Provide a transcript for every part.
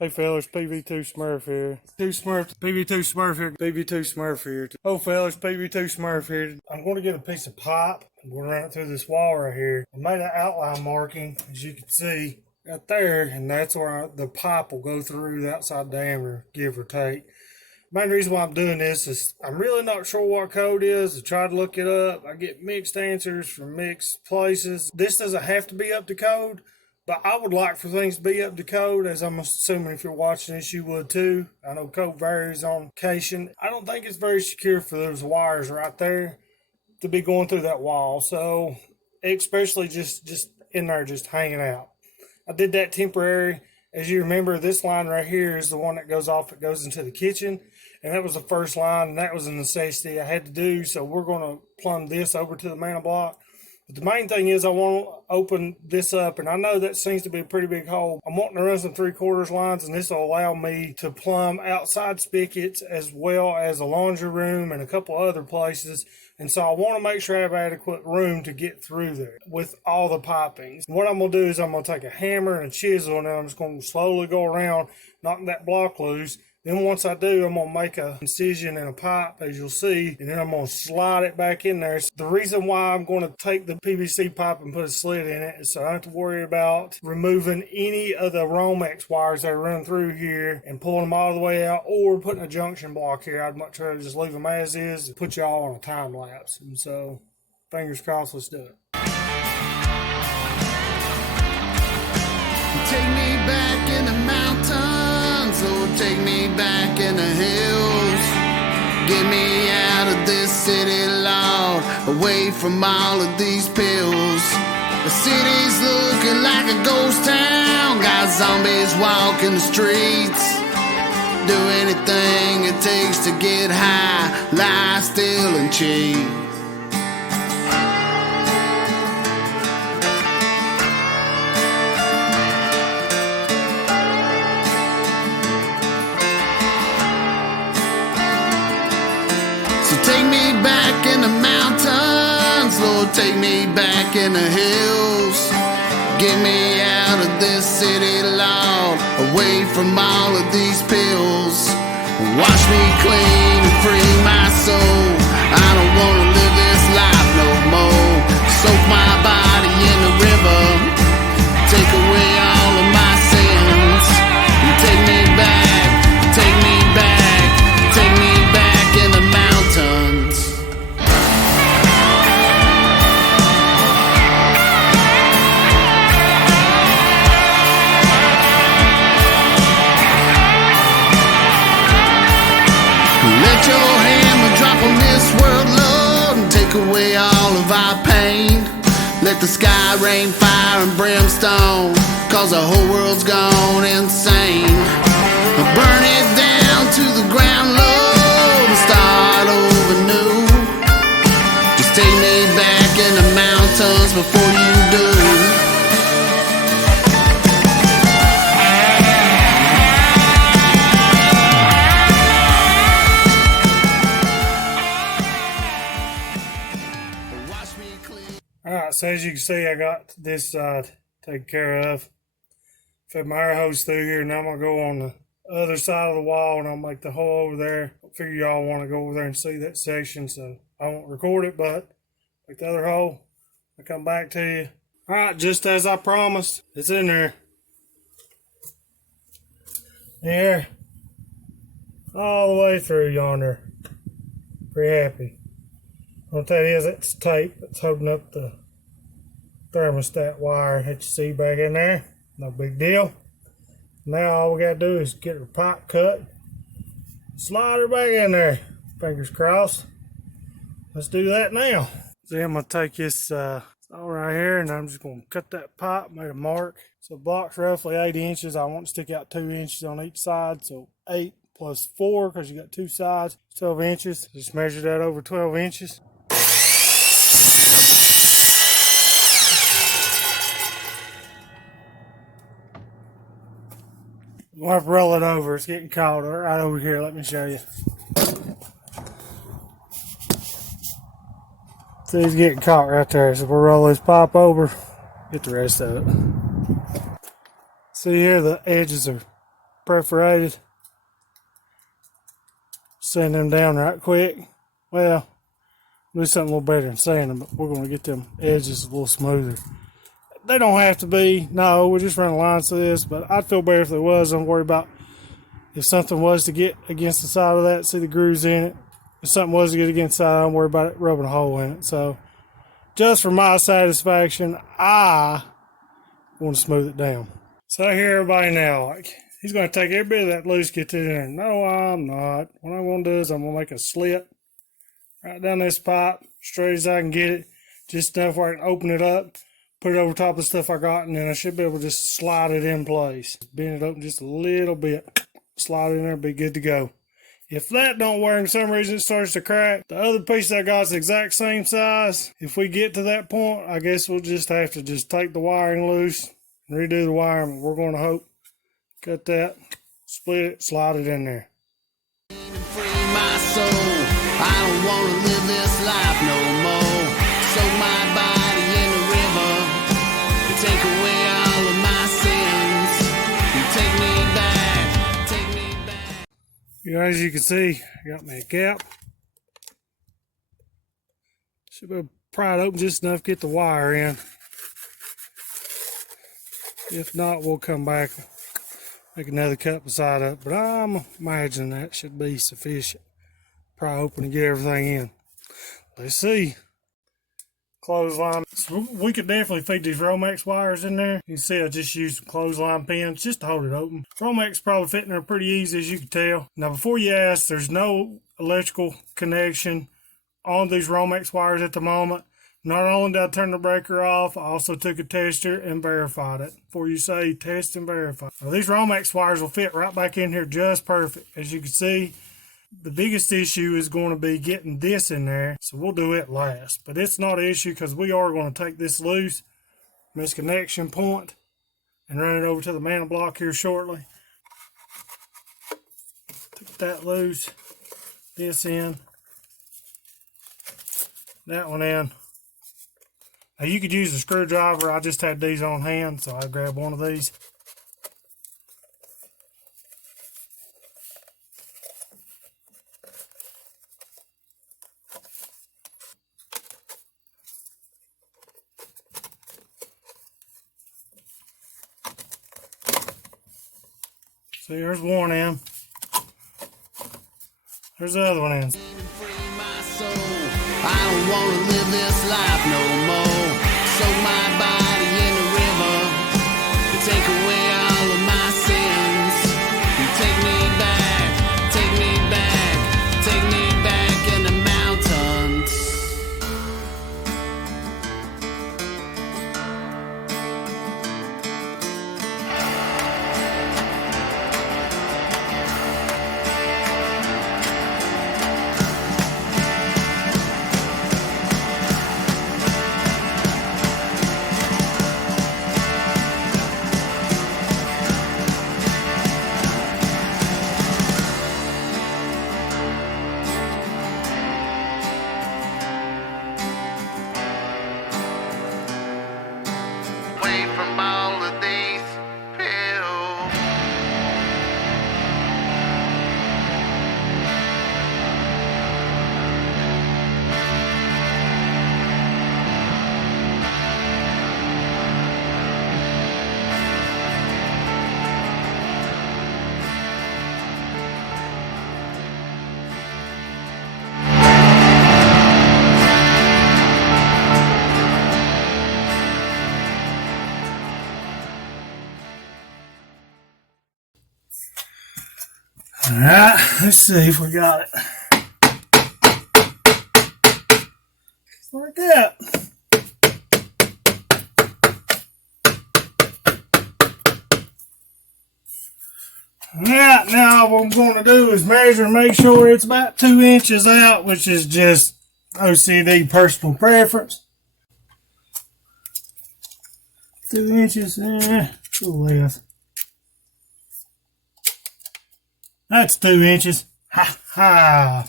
Hey fellas, PV2 Smurf here. PV2 Smurf here. PV2 Smurf here. Oh fellas, PV2 Smurf here. I'm going to get a piece of pipe. I'm going to run it through this wall right here. I made an outline marking, as you can see, right there, and that's where the pipe will go through the outside diameter, give or take. Main reason why I'm doing this is I'm really not sure what code is. I tried to look it up. I get mixed answers from mixed places. This doesn't have to be up to code, but I would like for things to be up to code, as I'm assuming if you're watching this, you would too. I know code varies on occasion. I don't think it's very secure for those wires right there to be going through that wall. So, especially just in there, just hanging out. I did that temporary. As you remember, this line right here is the one that goes off. It goes into the kitchen. And that was the first line, and that was a necessity I had to do. So we're going to plumb this over to the mantle block. But the main thing is I want to open this up, and I know that seems to be a pretty big hole. I'm wanting to run some 3/4 lines, and this will allow me to plumb outside spigots as well as a laundry room and a couple other places. And so I want to make sure I have adequate room to get through there with all the pipings. What I'm going to do is I'm going to take a hammer and a chisel, and I'm just going to slowly go around knocking that block loose. Then once I do, I'm going to make an incision in a pipe, as you'll see, and then I'm going to slide it back in there. So the reason why I'm going to take the PVC pipe and put a slit in it is so I don't have to worry about removing any of the Romex wires that run through here and pulling them all the way out, or putting a junction block here. I'd much rather just leave them as is and put y'all on a time lapse. And so, fingers crossed, let's do it. Take me back in the mountains, Lord, take me back in the hills. Get me out of this city, Lord, away from all of these pills. The city's looking like a ghost town, got zombies walking the streets. Do anything it takes to get high, lie still and cheat. Take me back in the mountains, Lord, take me back in the hills. Get me out of this city, Lord, away from all of these pills. Wash me clean and free my soul. I don't want to live this life no more. Soak my body in the river, take away all of my sins. And take me back, take me back, take me back in the mountains. Let your hammer drop on this world, Lord, and take away all of our pain. Let the sky rain fire and brimstone, cause the whole world's gone insane. Burn it down to the ground, Lord, and start over new. Just take me back in the mountains before you do. Alright, so as you can see, I got this side taken care of. Fed my air hose through here, and now I'm going to go on the other side of the wall, and I'll make the hole over there. I figure y'all want to go over there and see that section, so I won't record it, but like the other hole, I'll come back to you. Alright, just as I promised, it's in there. Yeah, all the way through yonder. Pretty happy. What that is, it's tape that's holding up the thermostat wire that you see back in there. No big deal. Now all we gotta do is get her pipe cut, slide her back in there. Fingers crossed. Let's do that now. See, I'm gonna take this all right here, and I'm just gonna cut that pipe, make a mark. So the block's roughly 8 inches. I want to stick out 2 inches on each side, so 8 plus 4, because you got 2 sides, 12 inches. Just measure that over 12 inches. We'll have to roll it over. It's getting cold right over here. Let me show you. See, it's getting caught right there. So we'll roll this pipe over, get the rest of it. See here, the edges are perforated. Sand them down right quick. Well, do something a little better than sanding, but we're going to get them edges a little smoother. They don't have to be. No, we're just running lines to this, but I'd feel better if there was. I'm worried about if something was to get against the side of that, see the grooves in it. If something was to get against the side, I'm worried about it rubbing a hole in it. So, just for my satisfaction, I want to smooth it down. So I hear everybody now, like, he's going to take every bit of that loose, get it in there. No, I'm not. What I'm going to do is I'm going to make a slit right down this pipe, straight as I can get it, just enough where I can open it up, put it over top of the stuff I got, and then I should be able to just slide it in place. Bend it open just a little bit, slide it in there, be good to go. If that don't work, and for some reason it starts to crack, the other piece I got is the exact same size. If we get to that point, I guess we'll just have to just take the wiring loose and redo the wiring. We're going to hope. Cut that, split it, slide it in there. Free my soul. I don't want to live this life no more. Soak my body in the river. Take away all of my sins. You take me back. Take me back. You know, as you can see, I got my cap. Should be able to pry it open just enough to get the wire in. If not, we'll come back, make another cut beside it. But I'm imagining that should be sufficient. Pry open and get everything in. Let's see. Clothesline. So we could definitely feed these Romex wires in there. You can see I just used some clothesline pins just to hold it open. Romex probably fit in there pretty easy, as you can tell. Now before you ask, there's no electrical connection on these Romex wires at the moment. Not only did I turn the breaker off, I also took a tester and verified it. Before you say test and verify. Now these Romex wires will fit right back in here just perfect. As you can see, the biggest issue is going to be getting this in there, so we'll do it last. But it's not an issue because we are going to take this loose from this connection point and run it over to the mantle block here shortly. Took that loose, this in, that one in. Now you could use a screwdriver. I just had these on hand, so I grabbed one of these. See, there's one in. There's the other one in. I don't want to live this life no more. Soak my body in the river. Take away all of my sins. You take me back, take me back, take me back in the mountains. Away from all of these pills. Alright, let's see if we got it. Like that. Alright, now what I'm going to do is measure and make sure it's about 2 inches out, which is just OCD personal preference. 2 inches, less. That's 2 inches. Ha ha.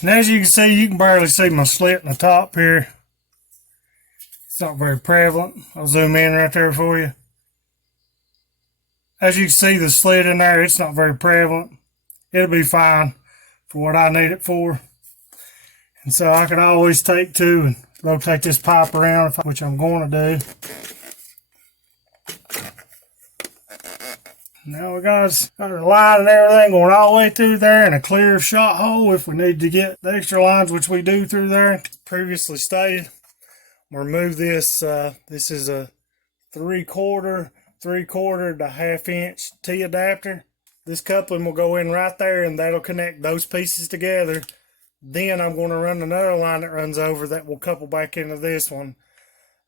And as you can see, you can barely see my slit in the top here. It's not very prevalent. I'll zoom in right there for you. As you can see, the slit in there, it's not very prevalent. It'll be fine for what I need it for. And so I can always take two and rotate this pipe around, which I'm going to do. Now we got our line and everything going all the way through there, and a clear shot hole if we need to get the extra lines, which we do through there. Previously stated, I'm going to remove this. This is a 3/4 to 1/2 inch T adapter. This coupling will go in right there, and that'll connect those pieces together. Then I'm going to run another line that runs over that will couple back into this one.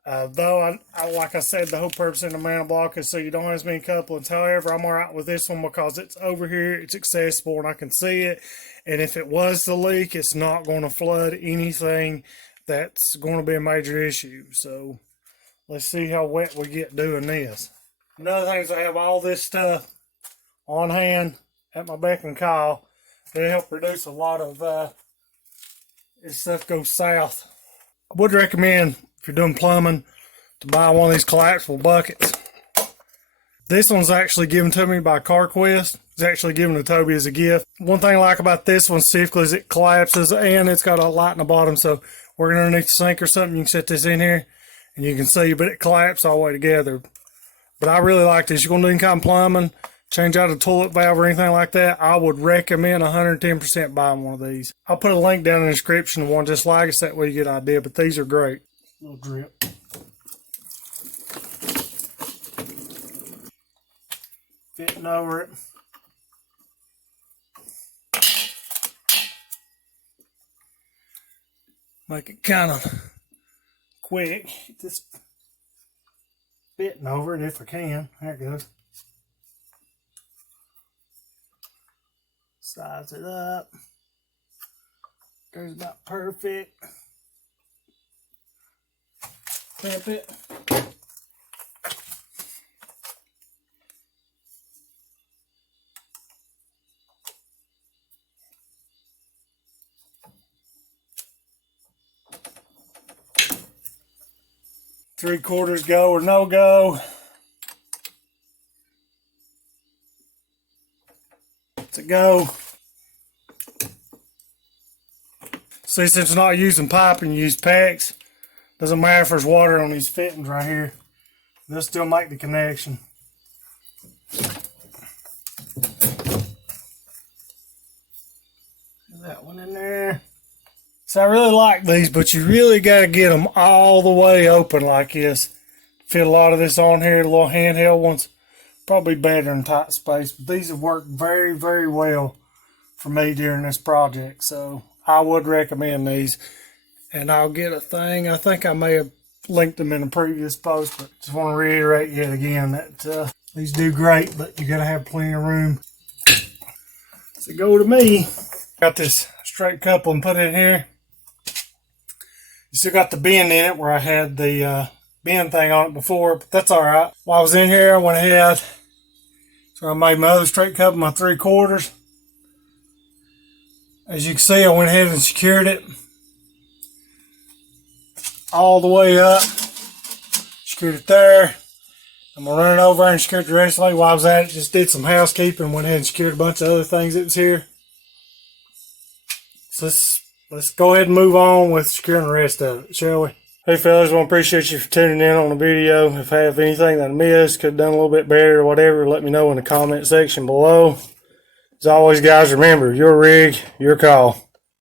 Though, like I said, the whole purpose in the mantle block is so you don't have as many couplings. However, I'm alright with this one because it's over here, it's accessible, and I can see it. And if it was to leak, it's not going to flood anything that's going to be a major issue. So, let's see how wet we get doing this. Another thing is I have all this stuff on hand at my beck and call. It'll help reduce a lot of this stuff goes south. I would recommend, if you're doing plumbing, to buy one of these collapsible buckets. This one's actually given to me by CarQuest. It's actually given to Toby as a gift. One thing I like about this one specifically is it collapses, and it's got a light in the bottom, so working underneath the sink or something, you can set this in here and you can see, but it collapses all the way together. But I really like this. You're going to do any kind of plumbing, change out a toilet valve or anything like that, I would recommend 110% buying one of these. I'll put a link down in the description to one just like us, that way you get an idea, but these are great. Little drip. Fitting over it. Make it kind of quick. Just fitting over it if I can. There it goes. Size it up. There's about perfect. Clamp it. Three-quarters go or no go. To go. See, since we're not using pipe and you use PEX, doesn't matter if there's water on these fittings right here, they'll still make the connection. That one in there. So I really like these, but you really got to get them all the way open like this. Fit a lot of this on here, the little handheld ones. Probably better in tight space, but these have worked very, very well for me during this project. So I would recommend these. And I'll get a thing. I think I may have linked them in a previous post, but just want to reiterate yet again that these do great, but you got to have plenty of room. So go to me. Got this straight coupling put in here. You still got the bend in it where I had the bend thing on it before, but that's all right. While I was in here, I went ahead. So I made my other straight coupling, my 3/4. As you can see, I went ahead and secured it all the way up. Secured it there. I'm going to run it over and secure it the rest of the way. While I was at it, just did some housekeeping. Went ahead and secured a bunch of other things that was here. So let's go ahead and move on with securing the rest of it, shall we? Hey fellas, I want to appreciate you for tuning in on the video. If I have anything that I missed, could have done a little bit better or whatever, let me know in the comment section below. As always, guys, remember, your rig, your call.